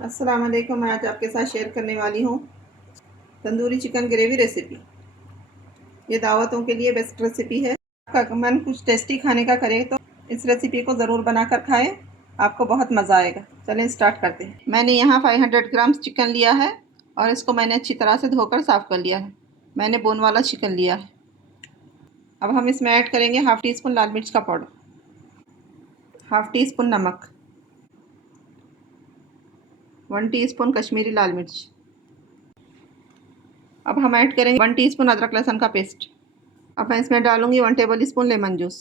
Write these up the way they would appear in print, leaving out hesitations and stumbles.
अस्सलाम वालेकुम। मैं आज आपके साथ शेयर करने वाली हूँ तंदूरी चिकन ग्रेवी रेसिपी। ये दावतों के लिए बेस्ट रेसिपी है। आपका मन कुछ टेस्टी खाने का करे तो इस रेसिपी को ज़रूर बनाकर खाएं, आपको बहुत मज़ा आएगा। चलें स्टार्ट करते हैं। मैंने यहाँ 500 ग्राम चिकन लिया है और इसको मैंने अच्छी तरह से धोकर साफ़ कर लिया है। मैंने बोन वाला चिकन लिया है। अब हम इसमें ऐड करेंगे हाफ़ टी स्पून लाल मिर्च का पाउडर, हाफ़ टी स्पून नमक, 1 टीस्पून कश्मीरी लाल मिर्च। अब हम ऐड करेंगे 1 टीस्पून अदरक लहसुन का पेस्ट। अब मैं इसमें डालूंगी 1 टेबल स्पून लेमन जूस।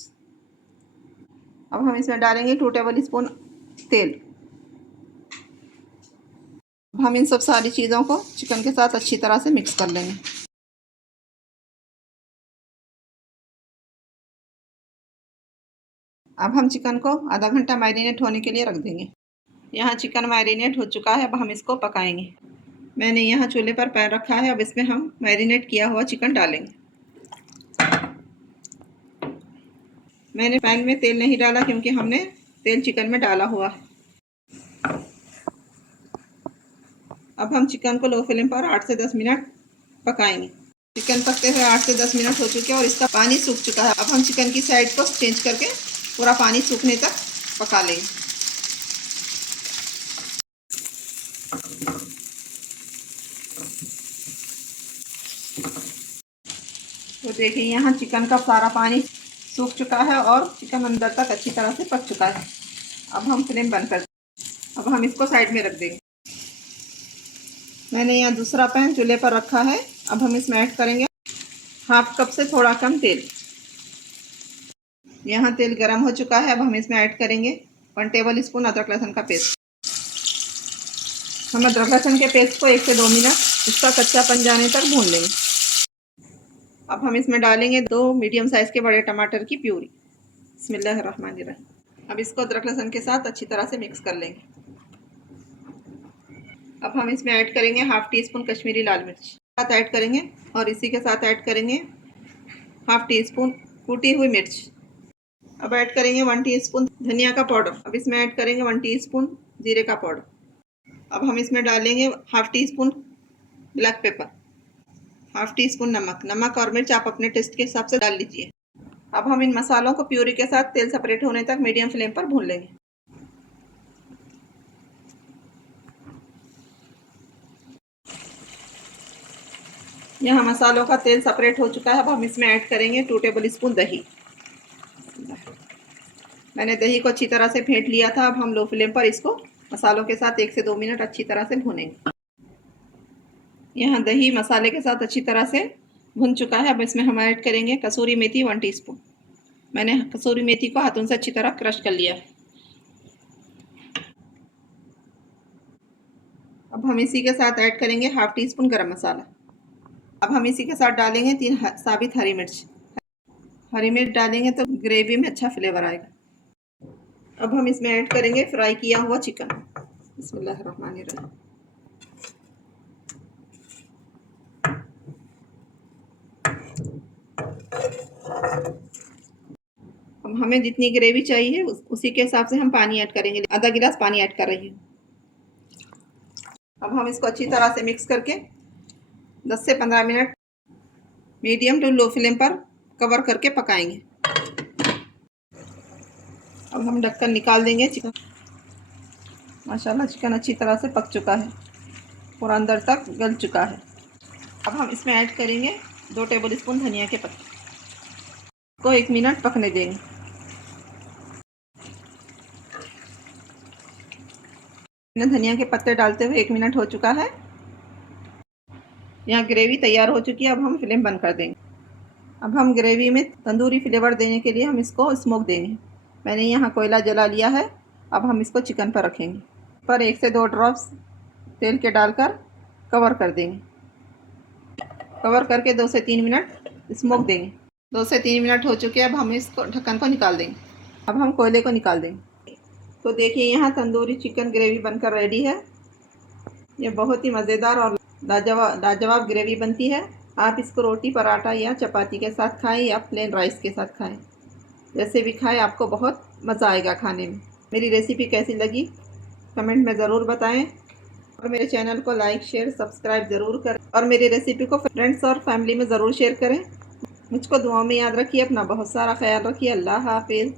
अब हम इसमें डालेंगे 2 टेबल स्पून तेल। अब हम इन सब सारी चीज़ों को चिकन के साथ अच्छी तरह से मिक्स कर लेंगे। अब हम चिकन को आधा घंटा मैरिनेट होने के लिए रख देंगे। यहाँ चिकन मैरिनेट हो चुका है। अब हम इसको पकाएंगे। मैंने यहाँ चूल्हे पर पैन रखा है। अब इसमें हम मैरिनेट किया हुआ चिकन डालेंगे। मैंने पैन में तेल नहीं डाला क्योंकि हमने तेल चिकन में डाला हुआ है। अब हम चिकन को लो फ्लेम पर 8 से 10 मिनट पकाएंगे। चिकन पकते हुए 8 से 10 मिनट हो चुके हैं और इसका पानी सूख चुका है। अब हम चिकन की साइड को चेंज करके पूरा पानी सूखने तक पका लेंगे। तो देखिए यहाँ चिकन का सारा पानी सूख चुका है और चिकन अंदर तक अच्छी तरह से पक चुका है। अब हम फ्लेम बंद कर देंगे। अब हम इसको साइड में रख देंगे। मैंने यहाँ दूसरा पैन चूल्हे पर रखा है। अब हम इसमें ऐड करेंगे हाफ कप से थोड़ा कम तेल। यहाँ तेल गर्म हो चुका है। अब हम इसमें ऐड करेंगे 1 टेबल स्पून अदरक लहसुन का पेस्ट। हम अदरक लहसुन के पेस्ट को 1 से 2 मिनट इसका कच्चापन जाने तक भून लेंगे। अब हम इसमें डालेंगे 2 मीडियम साइज़ के बड़े टमाटर की प्यूरी। बिस्मिल्लाहिर्रहमानिर्रहीम। अब इसको अदरक लहसुन के साथ अच्छी तरह से मिक्स कर लेंगे। अब हम इसमें ऐड करेंगे हाफ़ टी स्पून कश्मीरी लाल मिर्च साथ ऐड करेंगे और इसी के साथ ऐड करेंगे हाफ़ टी स्पून कूटी हुई मिर्च। अब ऐड करेंगे 1 टीस्पून धनिया का पाउडर। अब इसमें ऐड करेंगे 1 टीस्पून जीरे का पाउडर। अब हम इसमें डालेंगे half tea spoon black pepper, half tea spoon नमक। नमक और मिर्च आप अपने टेस्ट के हिसाब से डाल लीजिए। अब हम इन मसालों को प्यूरी के साथ तेल सेपरेट होने तक मीडियम फ्लेम पर भून लेंगे। यहाँ मसालों का तेल सेपरेट हो चुका है। अब हम इसमें ऐड करेंगे 2 टेबल स्पून दही। मैंने दही को अच्छी तरह से फेंट लिया था। अब हम लो फ्लेम पर इसको मसालों के साथ 1 से 2 मिनट अच्छी तरह से भूनेंगे। यहाँ दही मसाले के साथ अच्छी तरह से भुन चुका है। अब इसमें हम ऐड करेंगे कसूरी मेथी 1 टीस्पून। मैंने कसूरी मेथी को हाथों से अच्छी तरह क्रश कर लिया है। अब हम इसी के साथ ऐड करेंगे हाफ़ टी स्पून गरम मसाला। अब हम इसी के साथ डालेंगे 3 साबित हरी मिर्च। हरी मिर्च डालेंगे तो ग्रेवी में अच्छा फ्लेवर आएगा। अब हम इसमें ऐड करेंगे फ्राई किया हुआ चिकन। बिस्मिल्लाहिर्रहमानिर्रहीम। अब हमें जितनी ग्रेवी चाहिए उसी के हिसाब से हम पानी ऐड करेंगे। आधा गिलास पानी ऐड कर रही हूँ। अब हम इसको अच्छी तरह से मिक्स करके 10 से 15 minute medium to low flame पर कवर करके पकाएंगे। अब हम ढक्कन निकाल देंगे। चिकन माशाल्लाह चिकन अच्छी तरह से पक चुका है, पूरा अंदर तक गल चुका है। अब हम इसमें ऐड करेंगे 2 टेबल स्पून धनिया के पत्ते को 1 मिनट पकने देंगे। धनिया के पत्ते डालते हुए 1 मिनट हो चुका है। यहाँ ग्रेवी तैयार हो चुकी है। अब हम फ्लेम बंद कर देंगे। अब हम ग्रेवी में तंदूरी फ्लेवर देने के लिए हम इसको स्मोक देंगे। मैंने यहाँ कोयला जला लिया है। अब हम इसको चिकन पर रखेंगे। पर 1 से 2 ड्रॉप्स तेल के डालकर कवर कर देंगे। कवर करके 2 से 3 मिनट स्मोक देंगे। 2 से 3 मिनट हो चुके हैं। अब हम इसको ढक्कन को निकाल देंगे। अब हम कोयले को निकाल देंगे। तो देखिए यहाँ तंदूरी चिकन ग्रेवी बनकर रेडी है। ये बहुत ही मज़ेदार और लाजवाब ग्रेवी बनती है। आप इसको रोटी, पराठा या चपाती के साथ खाएं या प्लेन राइस के साथ खाएं। जैसे भी खाएं आपको बहुत मज़ा आएगा खाने में। मेरी रेसिपी कैसी लगी कमेंट में ज़रूर बताएं। और मेरे चैनल को लाइक शेयर सब्सक्राइब ज़रूर करें और मेरी रेसिपी को फ्रेंड्स और फैमिली में ज़रूर शेयर करें। मुझको दुआओं में याद रखिए। अपना बहुत सारा ख्याल रखिए। अल्लाह हाफिज़।